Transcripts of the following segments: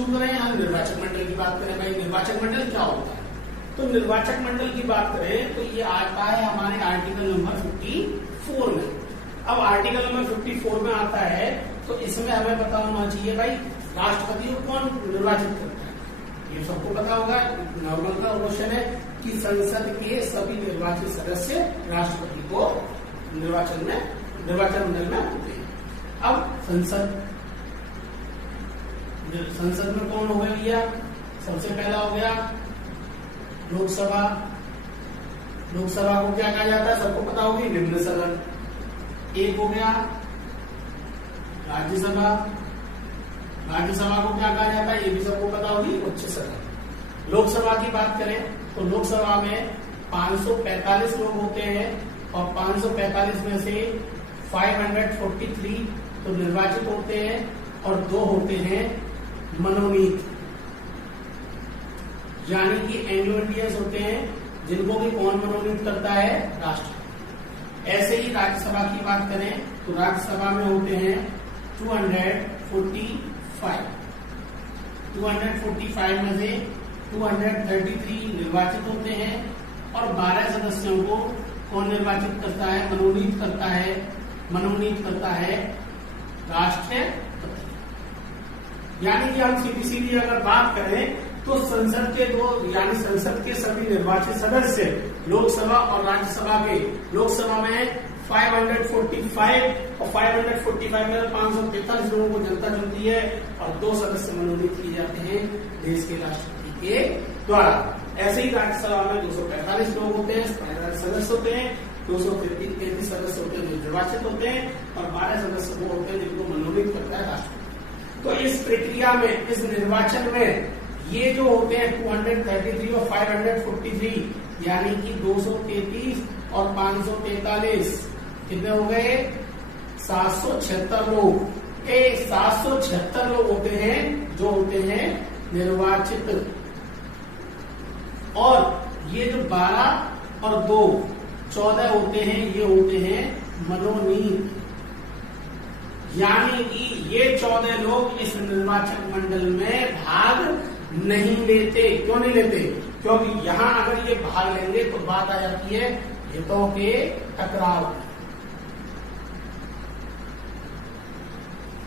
शुरू करें, हम निर्वाचक मंडल की बात करें। भाई निर्वाचक मंडल क्या होता है? तो निर्वाचक मंडल की बात करें तो ये आता है हमारे आर्टिकल नंबर 54 में। अब आर्टिकल नंबर 54 में आता है तो इसमें हमें पता होना चाहिए भाई राष्ट्रपति को कौन निर्वाचित करता है। ये सबको पता होगा, नॉर्मल का क्वेश्चन है कि संसद के सभी निर्वाचित सदस्य राष्ट्रपति को निर्वाचन मंडल में होते हैं। अब संसद में कौन हो गया? सबसे पहला हो गया लोकसभा। लोकसभा को क्या कहा जाता है? सबको पता होगी, निम्न सदन। एक हो गया राज्यसभा। राज्यसभा को क्या कहा जाता है? ये भी सबको पता होगी, उच्च सदन। लोकसभा की बात करें तो लोकसभा में 545 लोग होते हैं और 545 में से 543 तो निर्वाचित होते हैं और 2 होते हैं मनोनीत, यानी कि एंग्लो इंडियंस होते हैं जिनको भी कौन मनोनीत करता है? राष्ट्रपति। ऐसे ही राज्यसभा की बात करें तो राज्यसभा में होते हैं 245 में से 233 निर्वाचित होते हैं और 12 सदस्यों को कौन निर्वाचित करता है? मनोनीत करता है राष्ट्रपति। यानी कि हम सीधी अगर बात करें तो संसद के सभी निर्वाचित सदस्य लोकसभा और राज्यसभा के, लोकसभा में 545 और 545 में 543 लोगों को जनता चुनती है और 2 सदस्य मनोनीत किए जाते हैं देश के राष्ट्रपति के द्वारा। ऐसे ही राज्यसभा में 245 लोग होते हैं, सदस्य होते हैं, 233 सदस्य होते हैं जो निर्वाचित होते हैं और 12 सदस्य वो होते हैं जिनको मनोनीत करता है राष्ट्रपति। तो इस प्रक्रिया में, इस निर्वाचन में ये जो होते हैं 233 और 543 यानी कि 233 और 543 कितने हो गए? 776 लोग। 776 लोग होते हैं जो होते हैं निर्वाचित, और ये जो 12 और 2 14 होते हैं ये होते हैं मनोनीत। यानी कि ये 14 लोग इस निर्वाचक मंडल में भाग नहीं लेते। क्यों नहीं लेते? क्योंकि यहां अगर ये भाग लेंगे तो बात आ जाती है हितों के टकराव।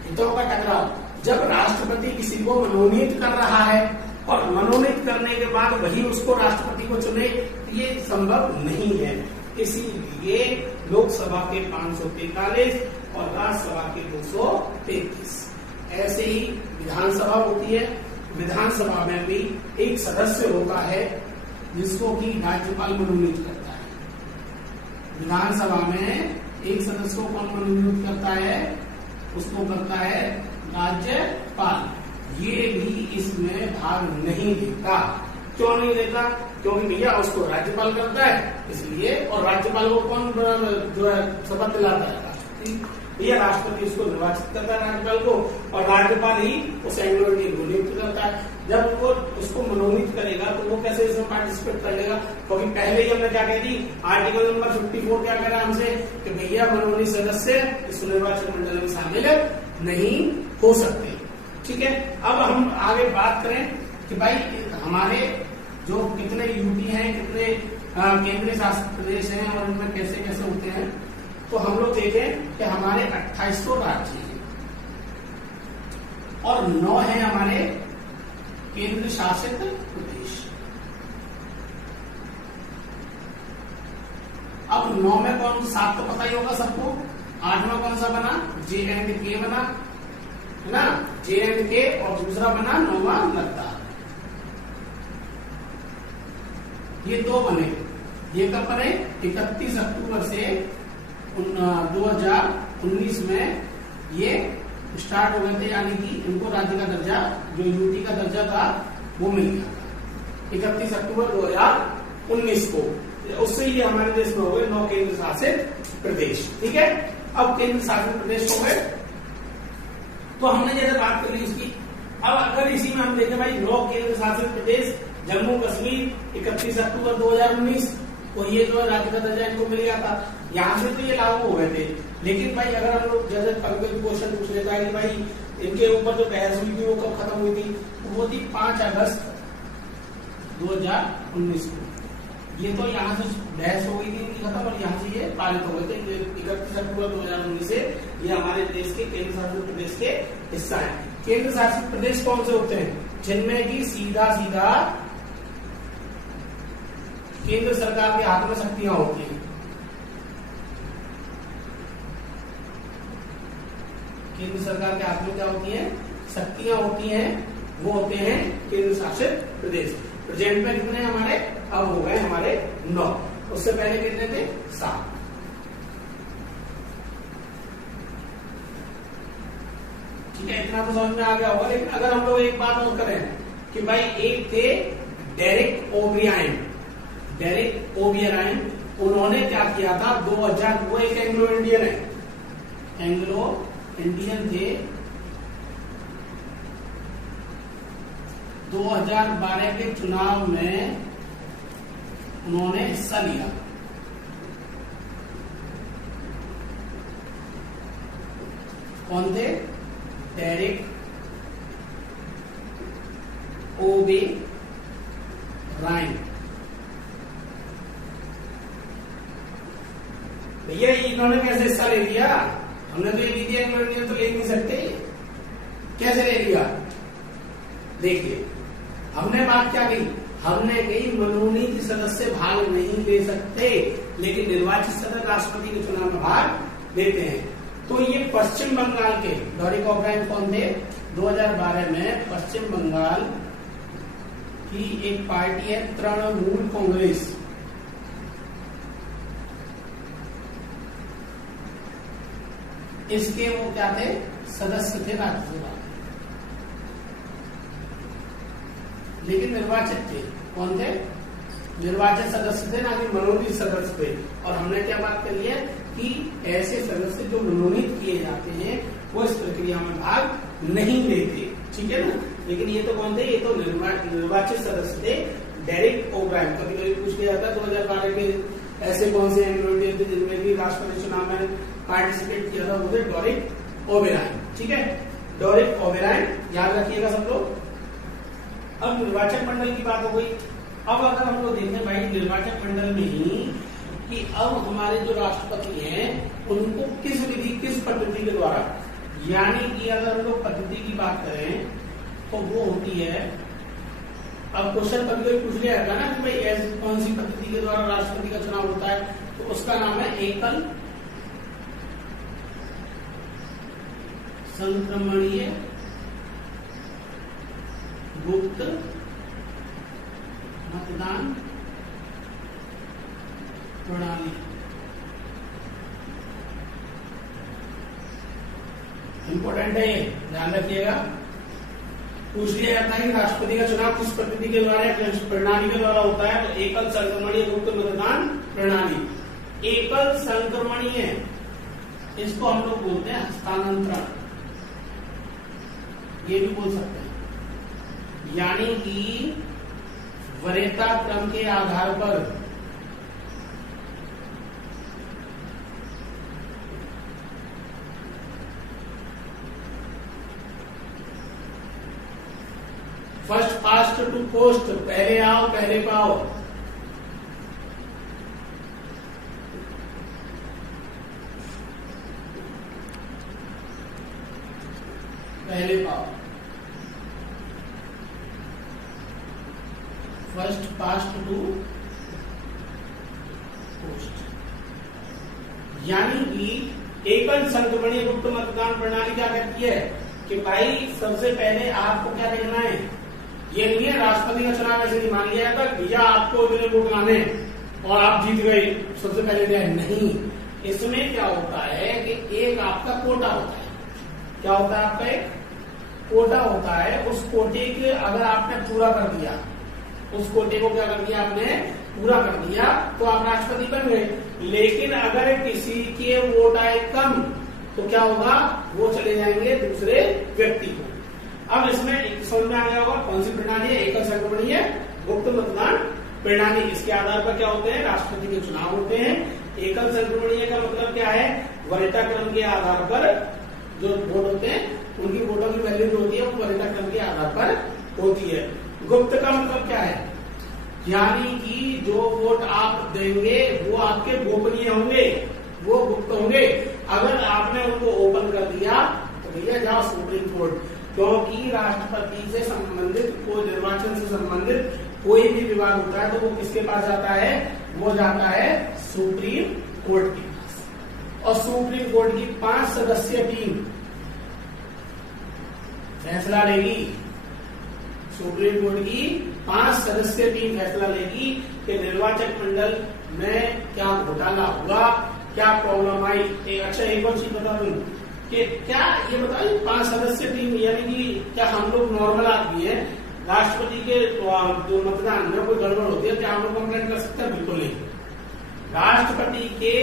हितों का टकराव, जब राष्ट्रपति किसी को मनोनीत कर रहा है और मनोनीत करने के बाद वही उसको राष्ट्रपति को चुने, ये संभव नहीं है। इसीलिए लोकसभा के 543 और राज्यसभा के 233। ऐसे ही विधानसभा होती है। विधानसभा में भी एक सदस्य होता है जिसको कि राज्यपाल मनोनीत करता है। विधानसभा में एक सदस्य को कौन मनोनीत करता है? उसको करता है राज्यपाल। ये भी इसमें भाग नहीं लेता। क्यों नहीं लेता? क्योंकि भैया उसको राज्यपाल करता है इसलिए, और राज्यपाल को कौन जो है शपथ दिलाता है? राष्ट्रपति। भैया राष्ट्रपति उसको निर्वाचित करता है राज्यपाल को, और राज्यपाल ही उस एंग्लो इंडियन को नियुक्त करता है। जब वो उसको मनोनीत करेगा तो वो कैसे इसमें पार्टिसिपेट कर लेगा? क्योंकि पहले ही हमने क्या कह दी, आर्टिकल नंबर 54 क्या कह रहा है हमसे कि भैया मनोनीत सदस्य इस निर्वाचन मंडल में शामिल नहीं हो सकते। ठीक है, अब हम आगे बात करें कि भाई हमारे जो कितने यूटी हैं, कितने केंद्रीय शासित प्रदेश हैं और उनमें कैसे कैसे होते हैं, तो हम लोग देखें कि हमारे 2800 राज्य हैं और 9 हैं हमारे केंद्र शासित प्रदेश। अब 9 में कौन? 7 तो पता ही होगा सबको। 8वां कौन सा बना? J&K बना, है ना? J&K, और दूसरा बना 9वां लद्दाख। ये 2 बने। ये कब बने? 31 अक्टूबर से 2019 में ये स्टार्ट हो गए थे, यानी कि इनको राज्य का दर्जा, जो यूटी का दर्जा था वो मिल गया था 31 अक्टूबर 2019 को। उससे ये हमारे देश में हो गए 9 केंद्र शासित प्रदेश। ठीक है, अब केंद्र शासित प्रदेश हो गए तो हमने जैसे बात कर ली उसकी। अब अगर इसी में हम देखें भाई 9 केंद्र शासित प्रदेश, जम्मू कश्मीर 31 अक्टूबर 2019 को ये जो राज्य का दर्जा इनको मिल गया था। यहाँ से तो ये लागू हो गए थे, लेकिन भाई अगर हम लोग जैसे कभी क्वेश्चन पूछ लेता है कि भाई इनके ऊपर जो बहस हुई थी वो कब खत्म हुई थी? वो थी 5 अगस्त 2019 को। ये तो यहाँ से बहस हो गई थी इनकी खत्म और यहाँ से ये पारित हो गए थे 31 अक्टूबर 2019 से। ये हमारे देश के केंद्र शासित प्रदेश के हिस्सा है। केंद्र शासित प्रदेश कौन से होते हैं? जिनमें की सीधा सीधा केंद्र सरकार के हाथ में शक्तियां होती हैं। केंद्र सरकार के हाथ में क्या होती है? शक्तियां होती हैं, वो होते हैं केंद्र शासित प्रदेश। प्रेजेंट में कितने हमारे? अब हो गए हमारे 9, उससे पहले कितने थे? 7। ठीक है, इतना तो समझ में आ गया होगा। लेकिन अगर हम लोग एक बात और करें कि भाई एक थे डेरेक ओब्रियन। डेरेक ओब्रियन उन्होंने क्या किया था? 2000, वो एक एंग्लो इंडियन है, एंग्लो इंडियन थे। 2012 के चुनाव में उन्होंने हिस्सा लिया। कौन थे? Derek O'Brien. भैया इन्होंने कैसे हिस्सा ले लिया? हमने तो ये ली थी एंग्लो इंडियन, तो ले नहीं सकते। कैसे ले लिया? देखिए, हमने बात क्या की? हमने कही मनोनीत सदस्य भाग नहीं ले सकते, लेकिन निर्वाचित सदस्य राष्ट्रपति के चुनाव में भाग लेते हैं। तो ये पश्चिम बंगाल के डेरेक ओब्रियन कौन थे? 2012 में पश्चिम बंगाल की एक पार्टी है तृणमूल कांग्रेस। इसके वो क्या थे? सदस्य थे राज्यसभा, लेकिन निर्वाचित थे। कौन थे? निर्वाचित सदस्य थे, ना कि मनोनीत सदस्य थे। और हमने क्या बात करी है कि ऐसे सदस्य जो मनोनीत किए जाते हैं वो इस प्रक्रिया में भाग नहीं लेते। ठीक है ना? लेकिन ये तो कौन थे? ये तो निर्वाचित सदस्य थे, डेरेक ओब्रियन। कभी कभी पूछ लिया जाता है 2012 के ऐसे कौन से एंग्लो इंडियन थे जिनमें भी राष्ट्रपति चुनाव में पार्टिसिपेट किया था? वो थे डेरेक ओब्रियन। ठीक है, डेरेक ओब्रियन याद रखिएगा सब लोग। अब निर्वाचन मंडल की बात हो गई। अब अगर हम लोग देखें भाई निर्वाचन मंडल में ही कि अब हमारे जो राष्ट्रपति हैं उनको किस विधि, किस पद्धति के द्वारा, यानी कि अगर हम लोग पद्धति की बात करें तो वो होती है, अब क्वेश्चन कभी कभी पूछ लिया जाता है ना कि भाई ऐसी कौन सी पद्धति के द्वारा राष्ट्रपति का चुनाव होता है, तो उसका नाम है एकल संक्रमणीय गुप्त मतदान प्रणाली। इंपॉर्टेंट है, ध्यान रखिएगा। पूछ लिया जाता है कि राष्ट्रपति का चुनाव किस पद्धति के द्वारा या प्रणाली के द्वारा होता है, तो एकल संक्रमणीय गुप्त मतदान प्रणाली। एकल संक्रमणीय, इसको हम लोग बोलते हैं हस्तांतरण, ये भी बोल सकते हैं। यानी कि वरीयता क्रम के आधार पर फर्स्ट पास्ट टू पोस्ट, पहले आओ पहले पाओ। पहले पाओ, फर्स्ट पास्ट टू पोस्ट। यानी कि एकल संक्रमणीय गुप्त मतदान प्रणाली क्या कहती है कि भाई सबसे पहले आपको क्या करना है, ये नहीं है राष्ट्रपति का चुनाव ऐसे नहीं मान लिया जाता भैया आपको इतने वोट लाने और आप जीत गए सबसे पहले, नहीं। इसमें क्या होता है कि एक आपका कोटा होता है। क्या होता है? आपका एक कोटा होता है। उस कोटे के अगर आपने पूरा कर दिया, उस कोटे को क्या कर दिया आपने, पूरा कर दिया, तो आप राष्ट्रपति बन गए। लेकिन अगर किसी के वोट आए कम तो क्या होगा, वो चले जाएंगे दूसरे व्यक्ति को। अब इसमें समझ में आ गया होगा कौन सी प्रणाली है, एकल संक्रमणीय गुप्त मतदान प्रणाली। इसके आधार पर क्या होते हैं, राष्ट्रपति के चुनाव होते हैं। एकल संक्रमणीय का मतलब क्या है, वरीयता क्रम के आधार पर जो वोट होते हैं उनकी वोटों की वैल्यू जो होती है वो वरीयता क्रम के आधार पर होती है। गुप्त का मतलब क्या है, यानी कि जो वोट आप देंगे वो आपके गोपनीय होंगे, वो गुप्त होंगे। अगर आपने उनको ओपन कर दिया तो भैया जाओ सुप्रीम कोर्ट, क्योंकि राष्ट्रपति से संबंधित कोई निर्वाचन से संबंधित कोई भी विवाद होता है तो वो किसके पास जाता है, वो जाता है सुप्रीम कोर्ट के पास। और सुप्रीम कोर्ट की 5 सदस्यीय टीम फैसला लेगी, सुप्रीम कोर्ट की 5 सदस्यीय टीम फैसला लेगी कि निर्वाचक मंडल में क्या घोटाला हुआ, क्या प्रॉब्लम आई। अच्छा एक और चीज बता दूं कि क्या ये बताइए 5 सदस्यीय टीम यानी कि क्या हम लोग नॉर्मल आदमी है, राष्ट्रपति के जो मतदान में कोई गड़बड़ होती है क्या हम लोग कंप्लेंट कर सकते हैं? बिल्कुल नहीं। राष्ट्रपति के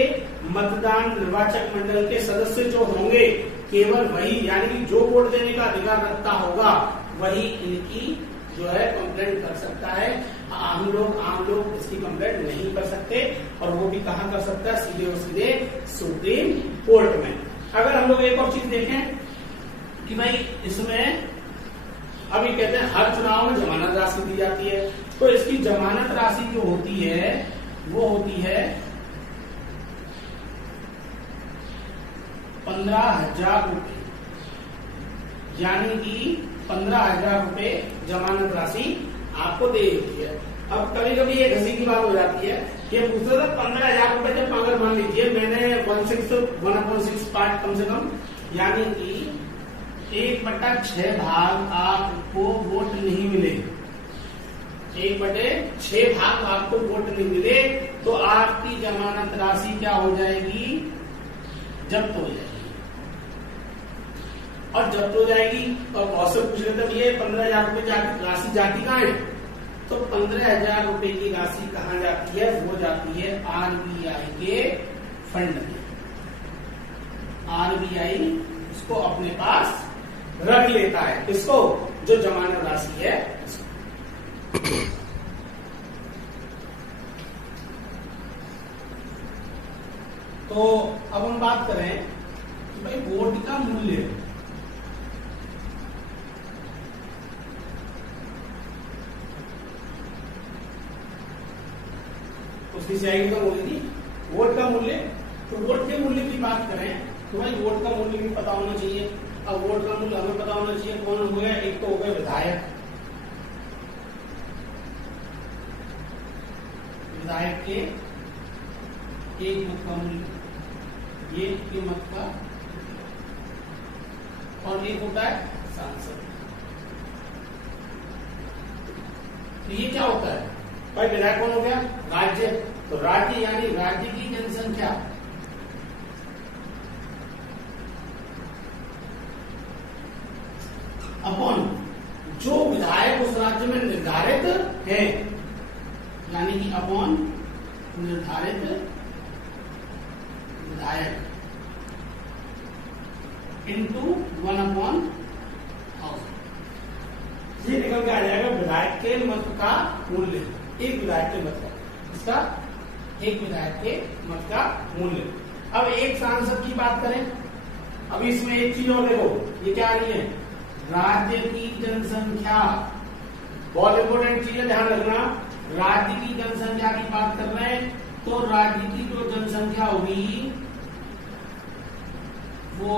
मतदान निर्वाचक मंडल के सदस्य जो होंगे केवल वही, यानी कि जो वोट देने का अधिकार रखता होगा वही इनकी जो है कंप्लेंट कर सकता है। हम लोग इसकी कंप्लेंट नहीं कर सकते, और वो भी कहाँ कर सकता है, सीधे और सीधे सुप्रीम कोर्ट में। अगर हम लोग एक और चीज देखें कि भाई इसमें अभी कहते हैं हर चुनाव में जमानत राशि दी जाती है, तो इसकी जमानत राशि जो होती है वो होती है 15,000 रुपए, यानी कि 15,000 रुपए जमानत राशि आपको दे देती है। अब कभी कभी ये हंसी की बात हो जाती है कि पूछते थे 15,000 रुपए जब अगर मान लीजिए मैंने 1/6 पार्ट कम से कम, यानी कि 1/6 भाग आपको वोट नहीं मिले, 1/6 भाग आपको वोट नहीं मिले, तो आपकी जमानत राशि क्या हो जाएगी, जब्त हो जाएगी। और जब्त हो जाएगी और बहुत से पूछ रहे थे ये 15,000 रुपए राशि जाती कहाँ है, तो 15,000 रुपए की राशि कहाँ जाती है, वो जाती है आरबीआई के फंड में। आरबीआई इसको अपने पास रख लेता है, इसको जो जमानत राशि है। तो अब हम बात करें कि भाई वोट का मूल्य, उसकी स्याही तो बोली थी वोट का मूल्य। तो वोट के मूल्य की बात करें तो भाई वोट का मूल्य भी पता होना चाहिए। अब वोट का मूल्य हमें पता होना चाहिए कौन हो गया, एक तो हो गया विधायक, विधायक के एक मत का मूल्य, ये के मत का, और एक होता है सांसद। तो ये क्या होता है भाई, विधायक कौन हो गया, राज्य, तो राज्य यानी राज्य की जनसंख्या अपॉन जो विधायक उस राज्य में निर्धारित है, यानी कि अपॉन निर्धारित विधायक इंटू 1/1000। ये निकल के आ जाएगा विधायक के मत का मूल्य, एक विधायक के मत का, इसका एक विधायक के मत का मूल्य। अब एक सांसद की बात करें, अब इसमें एक चीज और देखो, ये क्या आ रही है, राज्य की जनसंख्या, बहुत इंपोर्टेंट चीज है, ध्यान रखना। राज्य की जनसंख्या की बात कर रहे हैं, तो राज्य की जो जनसंख्या होगी वो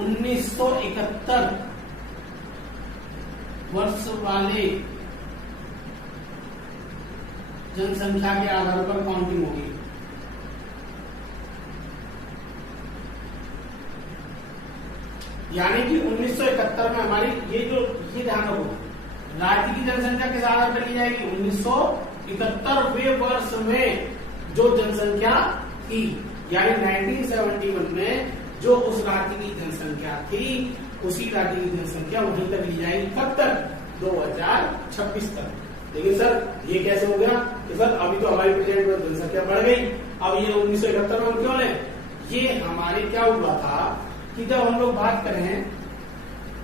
1971 वर्ष वाले जनसंख्या के आधार पर काउंटिंग होगी। यानी कि 1971 में हमारी ये ध्यान रखो, राज्य की जनसंख्या किस आधार पर की जाएगी, 1971वें वर्ष में जो जनसंख्या थी, यानी 1971 में जो उस राज्य की जनसंख्या थी उसी राज्य की जनसंख्या वहीं तक ली जाएगी, कब तक, 2026 तक। लेकिन सर ये कैसे हो गया कि सर अभी तो हमारी प्रेजेंट में जनसंख्या बढ़ गई, अब ये 1971 में हम क्यों लें। ये हमारे क्या हुआ था कि जब हम लोग बात करें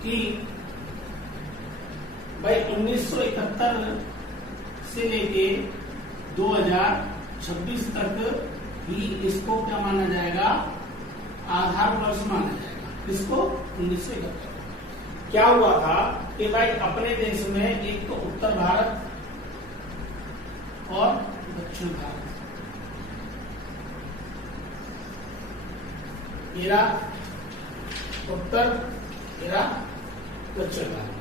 कि भाई 1971 से लेके 2026 तक ही इसको क्या माना जाएगा, आधार वर्ष माना जाएगा। इसको 1971। क्या हुआ था कि भाई अपने देश में एक तो उत्तर भारत और दक्षिण भारत, मेरा उत्तर मेरा दक्षिण भारत।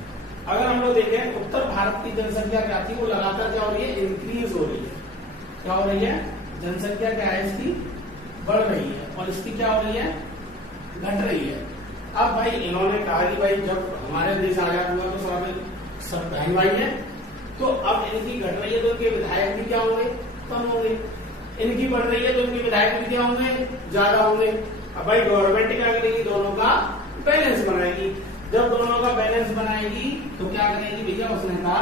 अगर हम लोग देखें उत्तर भारत की जनसंख्या क्या थी, वो लगातार क्या हो रही है, इंक्रीज हो रही है। क्या हो रही है, जनसंख्या क्या है इसकी, बढ़ रही है, और इसकी क्या हो रही है, घट रही है। अब भाई इन्होंने कहा कि भाई जब हमारे देश आजाद हुआ तो सब बहन भाई है, तो अब इनकी घट रही है तो इनके विधायक भी क्या होंगे, कम होंगे। इनकी बढ़ रही है तो इनके विधायक भी क्या होंगे, ज्यादा होंगे। अब भाई गवर्नमेंट क्या करेगी, दोनों का बैलेंस बनाएगी। जब दोनों का बैलेंस बनाएगी तो क्या करेगी भैया, उसने कहा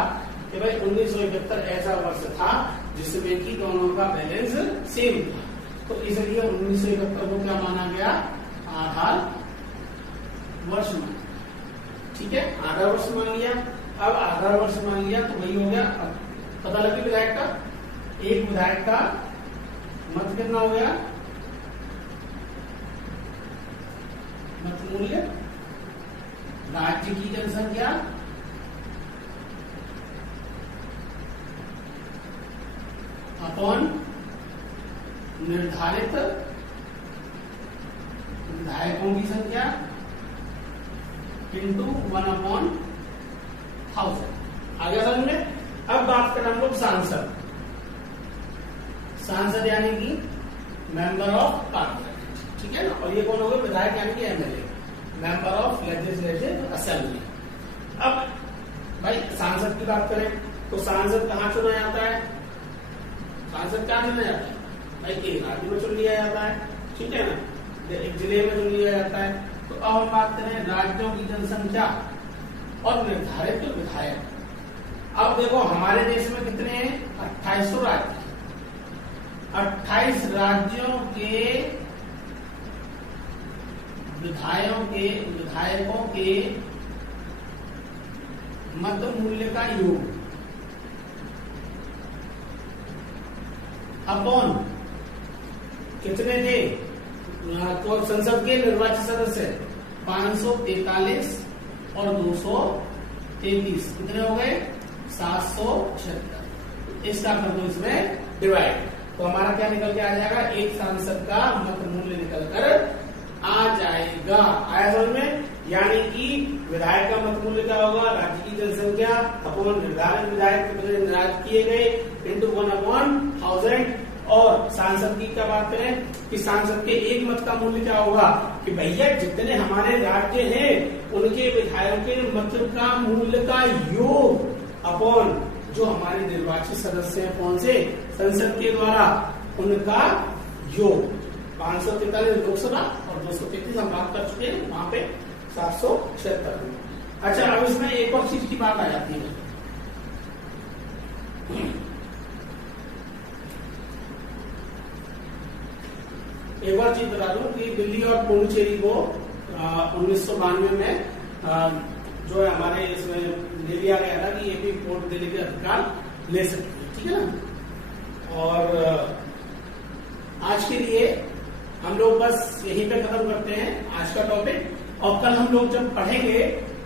कि भाई 1971 ऐसा वर्ष था जिसमें कि दोनों का बैलेंस सेम था, तो इसलिए 1971 को क्या माना गया, आधार वर्ष माना। ठीक है, आधार वर्ष मान लिया। अब आधार वर्ष मान लिया तो वही हो गया। अब पता लगे विधायक का, एक विधायक का मत कितना हो गया, मत मूल्य राज्य की जनसंख्या अपॉन निर्धारित विधायकों की संख्या इंटू 1/1000। आगे समझ में। अब बात करें हम लोग सांसद। सांसद यानी कि मेंबर ऑफ पार्लियामेंट, ठीक है ना, और ये कौन हो गए, विधायक यानी कि MLA, member of legislative assembly. अब भाई सांसद की बात करें तो सांसद कहाँ चुना जाता है, सांसद क्या चुना जाता है भाई, एक राज्य में चुन लिया जाता है, ठीक है ना, एक जिले में चुन लिया जाता है। तो अब हम बात करें राज्यों की जनसंख्या और निर्धारित विधायक। अब देखो हमारे देश में कितने हैं, 2800 राज्य। 28 राज्यों के विधायकों के मत मूल्य का योग अपॉन कितने थे, तो संसद के निर्वाचित सदस्य 543 और 233 कितने हो गए, 776। इसका कर दो इसमें डिवाइड, तो हमारा क्या निकल के आ जाएगा, एक सांसद का मत मूल्य निकल कर आ जाएगा। आया समझ में। यानी कि विधायक का मत मूल्य क्या होगा, राज्य की जनसंख्या अपॉन निर्धारित विधायक कितने निर्धारित किए गए इंटू 1/1000। और सांसद की क्या बात करें कि सांसद के एक मत का मूल्य क्या होगा कि भैया जितने हमारे राज्य हैं उनके विधायकों के मत का मूल्य का योग अपॉन जो हमारे निर्वाचित सदस्य हैं कौन से, संसद के द्वारा, उनका योग। 543 लोकसभा और 233 हम बात कर चुके हैं, वहां पे 776। अच्छा, अब इसमें एक और चीज की बात आ जाती है। एक और चीज बता दूं कि दिल्ली और पुडुचेरी को 1992 में जो है हमारे इसमें ले लिया गया था कि ये भी वोट देने के अधिकार ले सकते हैं, ठीक है ना। और आज के लिए हम लोग बस यहीं पे खत्म करते हैं आज का टॉपिक, और कल हम लोग जब पढ़ेंगे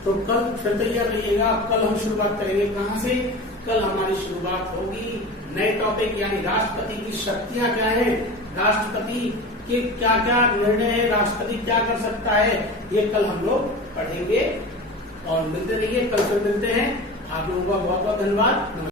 तो कल फिर तैयार रहिएगा। कल हम शुरुआत करेंगे कहां से, कल हमारी शुरुआत होगी नए टॉपिक यानी राष्ट्रपति की शक्तियां क्या है, राष्ट्रपति के क्या क्या निर्णय है, राष्ट्रपति क्या कर सकता है, ये कल हम लोग पढ़ेंगे। और मिलते रहिए, कल फिर मिलते हैं। आप लोगों का बहुत बहुत धन्यवाद।